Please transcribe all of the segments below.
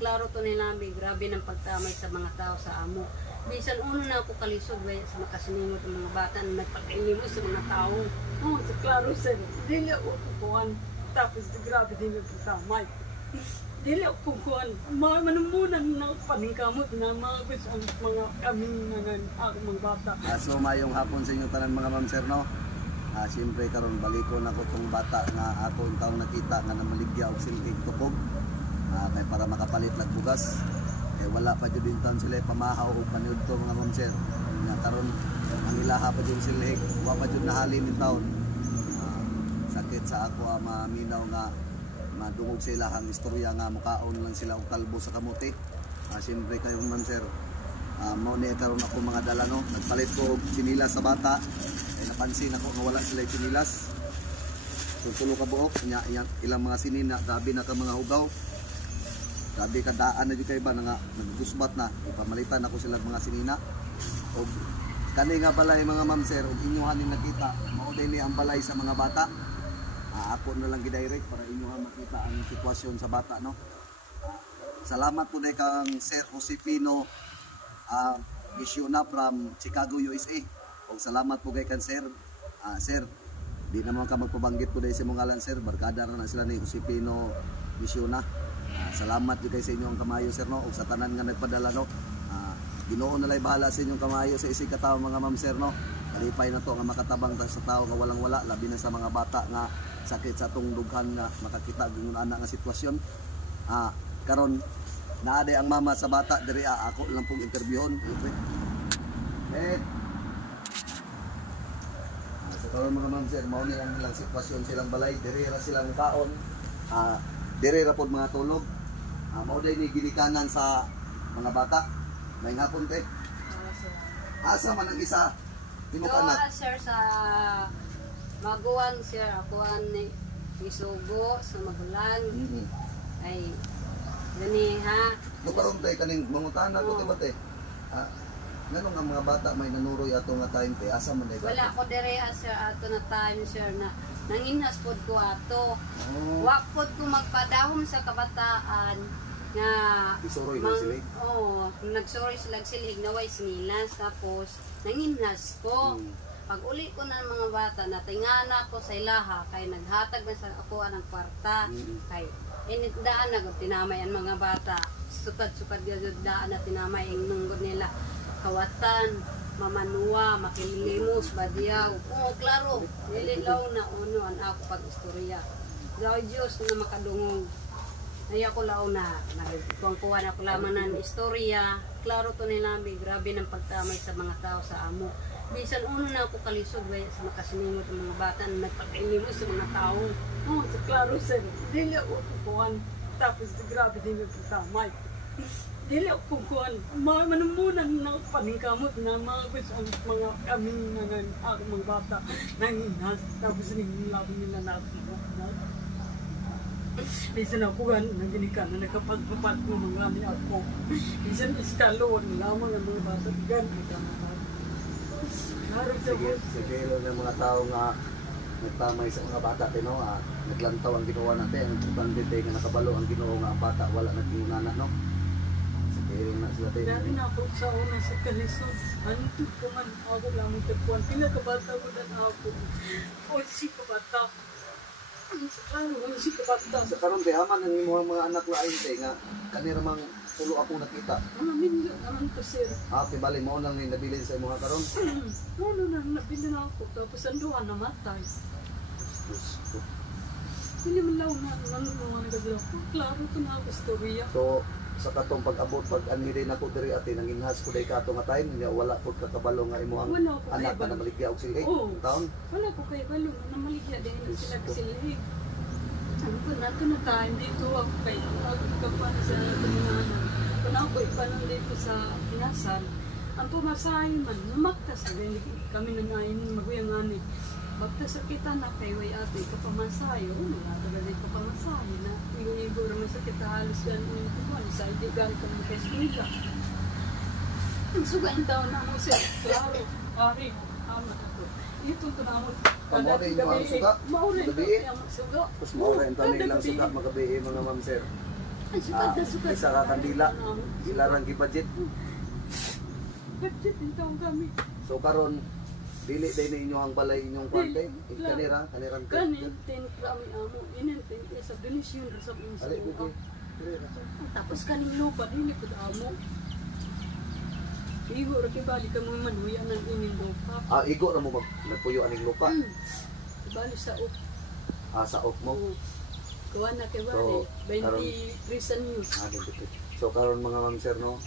Klaro to nila, grabe ng pagtamay sa mga tao sa amo. Bisan uno na ako kalisod sa makasinimot ng mga bata na nagpagkainimo sa mga tao. Oh, sa klaro sir, dili ako kukuhan. Tapos grabe din yung pagtamay. Dili ako kukuhan. Manumunan na paningkamot na mga gusto ang mga kaming mga bata. So mayong hapon sa inyong tanan mga ma'am sir, no? Siyempre karon balikon ako tong bata nga aton taong nakita nga namaligya og silking tukog. Kay para makapalit lag bugas. Wala pa jud din taon sila pamahaw og paniud to mga ma'am sir. Nga karon ang ilaha pa jud sila wa pa jud nahalin ni taon. Sakit sa ako maminaw nga madungog sa ilahang istorya nga mukaon lang sila og kalbo sa kamote. Siyempre kayo ma'am sir, mao ni karon ako mga dala, no? Nagpalit ko og sinilas sa bata. Napansin ako nga wala sila sinilas. Tulo ka buok nya ilang mga sinina gabi na ka mga hugaw. Gabi ka daan na jud kay ba nga nagdusbat na ipamalitan ako sila mga sinina. Og kani nga balay mga ma'am sir, og inyohan ni nakita mao ni ang balay sa mga bata. Ako na lang gidirect para inyohan makita ang sitwasyon sa bata, no? Salamat po dai kang Sir Josepino Visiona from Chicago, USA. Og salamat po kay kan sir. Sir, di naman ka magpabanggit po dahil sa mga ngalan sir. Barkada na sila ni Josepino Visiona. Salamat po kay sa inyong kamayo sir, no? Og sa tanan nga nagpadala, no? Ginoo na lay bahala sa inyong kamayo sa isig katawo mga ma'am sir, no? Kalipay na to nga makatabang ta sa tao nga walang wala, labi na sa mga bata nga sakit sa atong dughan nga makakita gyud ana nga sitwasyon. Karon naaday ang mama sa bata diri, ako lang pong interviewon. Karon mga ma'am sir, mao ni ang ilang sitwasyon silang balay, diri ra silang kaon, diri ra pod mga tulog. Mao day ni ginikanan sa mga bata. May hapon te. Asa man ang isa? Doa sir sa Maguwang sir, ako ni isugo sa Magulang. Ay gani ha. No karon tay kaning mangutana ko te bate. Nganong ang mga bata may nanuroy ato nga time te, asa man day? Wala ko dere sir ato na time sir na nanginhas pod ko ato. Wa pod ko magpadahom sa kabataan nga isuroy na sila. Nagsuroy sila silig naway sinilas tapos nanginhas ko. Pag uli ko na mga bata natingana ko sa ilaha kay naghatag na sa ako ng kwarta. Kay initdaan na tinamay ang mga bata. Sukad-sukad gyud daan na tinamay ang nunggod nila. Kawatan, mamanuwa, makililimos, badiyaw. Klaro, nililaw na uno ang ako pag-istorya. Diyos na makadungog. Ay ako lao na, nagkuhan ako lamang ng istorya. Klaro to nila, grabe ng pagtamay sa mga tao sa amo. Bisan uno na ako kalisod sa makasinimot ng mga bata na nagpagkainimo sa mga tao. Oh, sa klaro sir, dili ako kukuhan. Tapos grabe din yung pagtamay. Dili ako kukuhan. Manumunan na paningkamot na mga gusto ang mga kaming mga bata nanginas. Tapos nilabon nila na ako. Bisan ako naginikan na nakapagpapat ng mga ni ako. Bisan iskalon lamang ang mga bata gan. Siguro ng mga tao nga nagtamay sa mga bata, no? Naglantaw ang ginawa natin, ang bandite nga nakabalo ang ginoo nga ang bata, wala nag-iunana, no? Siguro na sila tayo. Dati na ako sa una sa kalisod, ano ito ko man ako lamang tapuan, pinakabata ko na ako. O si kabata. Si kabata. Sa karon kay aman ang imong mga anak lain tay nga kanira mang tulo ako nakita. Amin naman to sir. Tibali mo nang nabilin sa imong karon. Nabilin ako tapos ang duha namatay. Hindi man lang mga nagaglaw. Klaro ko na ako istorya. So sa katong pag-abot pag aniri na ko diri ati nanginhas ko day kato nga time nga wala pud kakabalo nga imong anak na namaligya og silhig taon. Wala ko kay balo na maligya din sila silhig. Sabi ko nato na time dito ako kay pagkapan sa pinanan. Kung ako ipanan dito sa Pinasal, ang pumasahin man lumaktas kami na nain maguyang-ani. Pagka kita na kay way ate kapamasayo, wala talaga dito pamasahe na igo naman sa kita halos yan yung kuwan, sa idigan kung mag-eskwila. Ang sugaan daw na mo siya, klaro, ari, amat ako. Ito ito na mo, kada gabi, maurin ito yung magsuga. Tapos maurin ito nilang suga magabi mga ma'am sir. Ang sukat na sukat. Isa ka kandila. Ilarang gi-budget. Budget din taong kami. So karon dili din ninyo ang balay inyong kwante. Kanirang Kanin, 10 kami amo. Inin, 10 sa donation sa inyo. Ali ko. Tapos kaning lupa, dili ko amo. Igo, rakibali ka mga manuya ng inin lupa. Igo na mo nagpuyo aning lupa. Bali sa up. Sa off mo. Kuha na kay So, Bali. 23 news. 23. So karon mga ma'am sir no.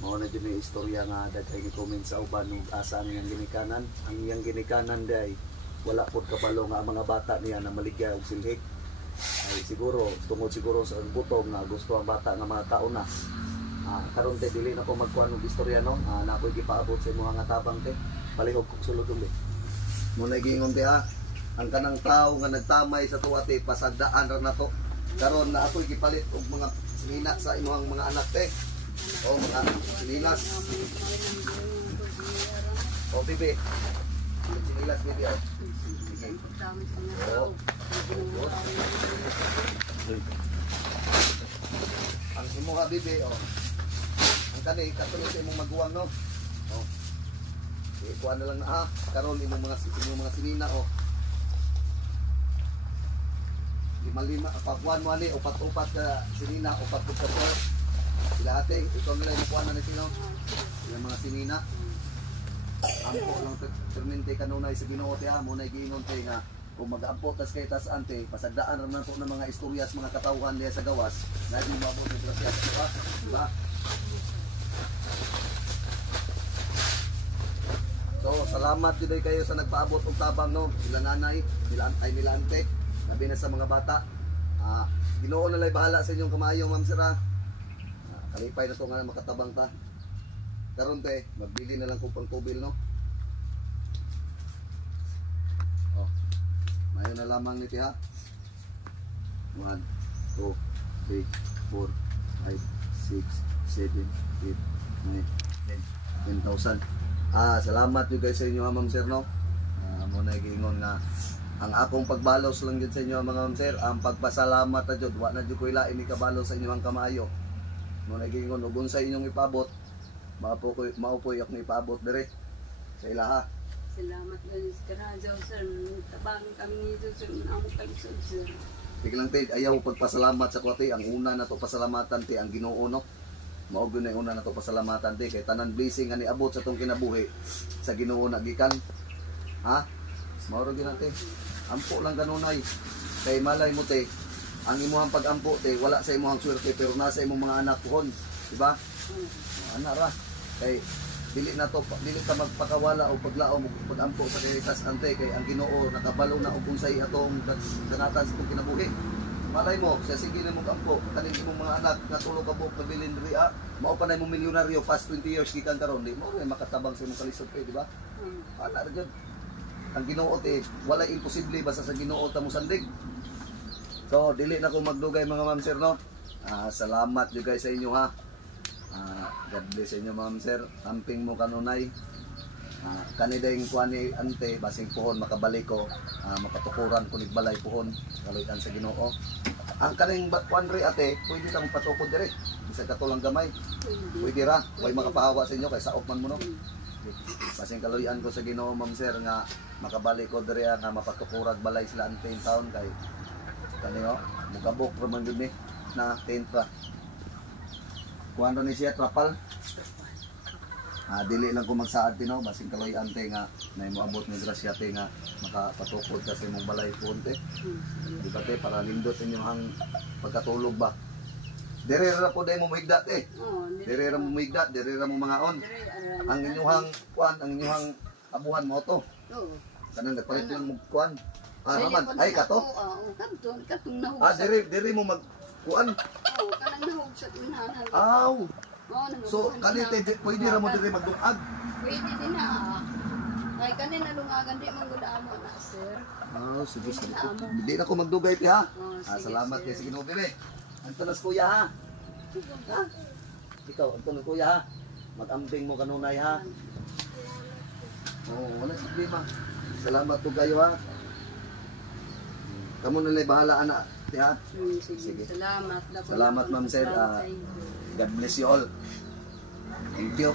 Mao na jud ni istorya nga daghay gi comment sa uban ug asa ang iyang ginikanan. Ang iyang ginikanan day wala pod kabalo nga ang mga bata niya na maligya og silhig. Ay siguro tungod siguro sa butong nga gusto ang bata nga mga tao na. Karon te dili na ko magkuan og istorya no. Na ako'y gipaabot sa imong nga tabang te. Palihog kog sulod uli. Mo na giingon te ang kanang tao nga nagtamay sa tuwa te pasagdaan ra na to. Karon na ako'y gipalit og mga sinina sa imong mga anak te. Mga sinilas. Bibi. Sinilas bibi Sige. Ang imuha bibi ang kani katulad sa imong maguwang no. Kuha na lang na karon imong mga sinina lima pakuan mo ani upat-upat ka sinina upat-upat ka sila ate ikaw nila yung kuha na ni sino yung mga sinina ampo lang termente kanunay sa Ginoo te mo na giingon te nga kung mag-ampo tas kay tas ante pasagdaan ra man po ng mga istoryas mga katawhan niya sa gawas na di mabot ng grasya diba so salamat jud kayo sa nagpaabot og tabang no sila nanay nila ante labi na sa mga bata. Ginoo na lay bahala sa inyong kamayo, ma'am sir. Kalipay na to nga makatabang ta. Karon te, magbili na lang kung pang tubil no. Mayo na lamang niti ha. 1, 2, 3, 4, 5, 6, 7, 8, 9, 10. 10,000. Salamat yung guys sa inyo, ma'am sir no. Mo na giingon nga ang akong pagbalos lang jud sa inyo mga ma'am sir, ang pagpasalamat na jud, wa na jud ko ilain ikabalos sa inyo ang kamayo. Mo nagingon ug unsa inyong ipabot, maupoy akong ipabot dire sa ilaha. Salamat din sa kanajo sir, tabang kami ni sir, amo kay sir. Biglang te ayaw pagpasalamat sa kuwate, ang una na to pasalamatan te ang Ginoo no. Mao gyud na una na to pasalamatan te kay tanan blessing ani abot sa tong kinabuhi sa Ginoo na gikan. Mauro gyud nate. Ampo lang kanunay kay malay mo te ang imuhang pag-ampo te wala sa imuhang swerte pero nasa imong mga anak pohon di ba anak ra kay dili ka magpakawala o paglaom o pag-ampo sa kalikas ante kay ang Ginoo nakabalo na og unsay atong kanatan sa itong kinabuhi malay mo sa sige na mo kampo kaning imong mga anak nga tulo ka buok nabilin diri mao pa nay mo milyonaryo past 20 years gikan karon di mo ray makatabang sa imong kalisod di ba ana ra gyud ang Ginoo te wala imposible basta sa Ginoo ta mo sandig. So dili na ko magdugay mga ma'am sir no. Salamat jud guys sa inyo ha. God bless sa inyo ma'am sir. Amping mo kanunay. Kani dayong kuan ni ante basing pohon makabalik ko mapatukuran ko nig balay pohon kaloy-an sa Ginoo. Ang kaning kuan ri ate pwede ta patukod dire. Bisag katulang gamay. Pwede ra way makapahawa sa inyo kay saop man mo no. Basing kaloy-an ko sa Ginoo ma'am sir nga makabalik ko diri nga mapatukurag balay sila ang 10 taon kay kani no mukabok ra man gud ni na 10 pa kuando ni siya trapal dili lang ko magsaad tino basing kaloy ante nga nay moabot ni grasya te nga makapatukod ka sa imong balay ponte di ba te para lindot inyo ang pagkatulog ba diri ra po day mo muhigda te diri ra mo muhigda diri ra mo mangaon ang inyong kuan ang inyong abuhan mo to kanang nagpalit lang mo kuan naman ay kato katong nahug diri mo mag kuan kanang nahug sa tinhanan so kanite pwede ra mo diri magdungag pwede din ay kanina lungagan di man gud amo na sir sige di na ko magdugay pi ha salamat kay sige no bebe antonas kuya ha ikaw antonas kuya ha mag-ambing mo kanunay ha wala problema salamat po kayo ha kamo na bahala anak Te, ha? Sige. Sige. Salamat. Salamat, ma'am, sir. Salamat sa inyo. God bless you all. Thank you.